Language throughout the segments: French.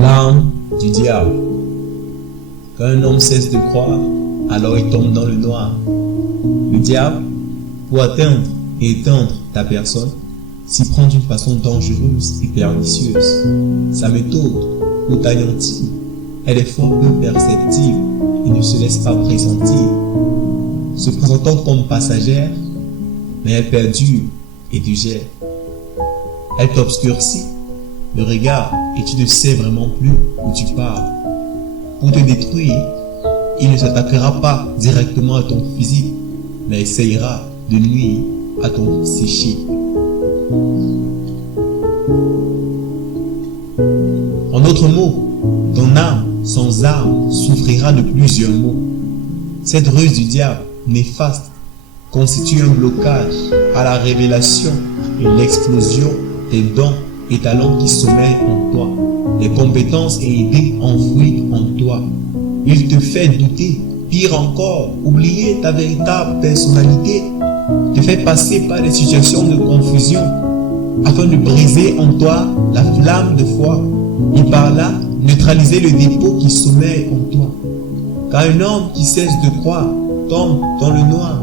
L'arme du diable. Quand un homme cesse de croire, alors il tombe dans le noir. Le diable, pour atteindre et éteindre ta personne, s'y prend d'une façon dangereuse et pernicieuse. Sa méthode pour t'anéantir, elle est fort peu perceptible et ne se laisse pas pressentir. Se présentant comme passagère, mais elle perdure et te gère. Elle t'obscurcit le regard et tu ne sais vraiment plus où tu pars. Pour te détruire, il ne s'attaquera pas directement à ton physique, mais essayera de nuire à ton psychique. En d'autres mots, ton âme sans âme souffrira de plusieurs maux. Cette ruse du diable néfaste constitue un blocage à la révélation et l'explosion des dons et talents qui sommeillent en toi, les compétences et idées enfouies en toi. Il te fait douter, pire encore, oublier ta véritable personnalité, te fait passer par des situations de confusion afin de briser en toi la flamme de foi et par là neutraliser le dépôt qui sommeille en toi. Car un homme qui cesse de croire tombe dans le noir.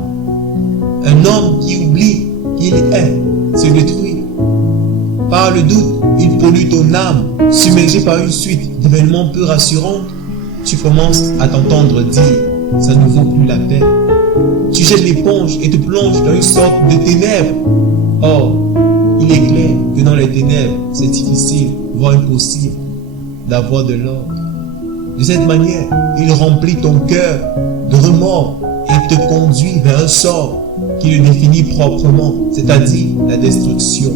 Un homme qui oublie qui il est se détruit. Par le doute, il pollue ton âme, submergé par une suite d'événements peu rassurants. Tu commences à t'entendre dire, ça ne vaut plus la peine. Tu jettes l'éponge et te plonges dans une sorte de ténèbres. Or, il est clair que dans les ténèbres, c'est difficile, voire impossible, d'avoir de l'ordre. De cette manière, il remplit ton cœur de remords et te conduit vers un sort qui le définit proprement, c'est-à-dire la destruction.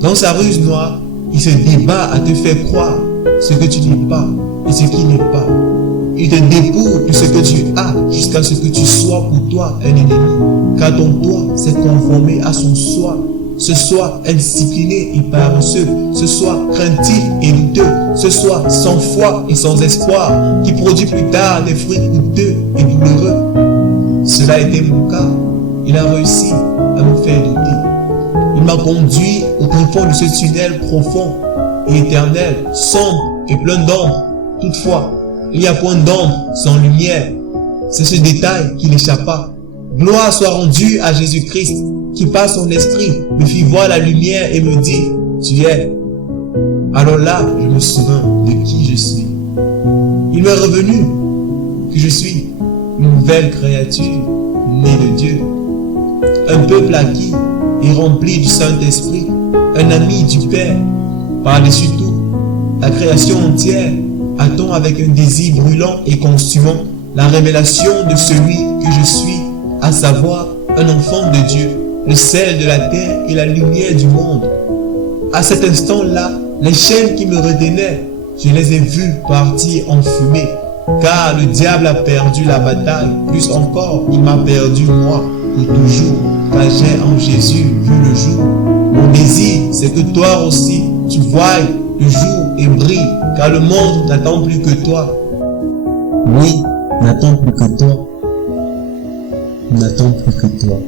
Dans sa ruse noire, il se débat à te faire croire ce que tu n'es pas et ce qui n'est pas. Il te dépouille de ce que tu as jusqu'à ce que tu sois pour toi un ennemi, car ton toi s'est conformé à son soi. Ce soit indiscipliné et paresseux, ce soit craintif et douteux, ce soit sans foi et sans espoir, qui produit plus tard des fruits coûteux et douloureux. Cela était mon cas. Il a réussi à me faire douter. Il m'a conduit au tréfonds de ce tunnel profond et éternel, sombre et plein d'ombre. Toutefois, il n'y a point d'ombre sans lumière. C'est ce détail qui l'échappa. Gloire soit rendue à Jésus-Christ, qui par son esprit me fit voir la lumière et me dit, tu es. Alors là, je me souvins de qui je suis. Il m'est revenu que je suis une nouvelle créature, née de Dieu. Un peuple acquis et rempli du Saint-Esprit, un ami du Père. Par-dessus tout, la création entière attend avec un désir brûlant et consumant la révélation de celui que je suis, à savoir un enfant de Dieu, le sel de la terre et la lumière du monde. À cet instant-là, les chaînes qui me retenaient, je les ai vues partir en fumée, car le diable a perdu la bataille, plus encore, il m'a perdu moi, pour toujours, car j'ai en Jésus vu le jour. Mon désir, c'est que toi aussi, tu voies le jour et brille, car le monde n'attend plus que toi. Oui, n'attend plus que toi. N'attend plus que toi.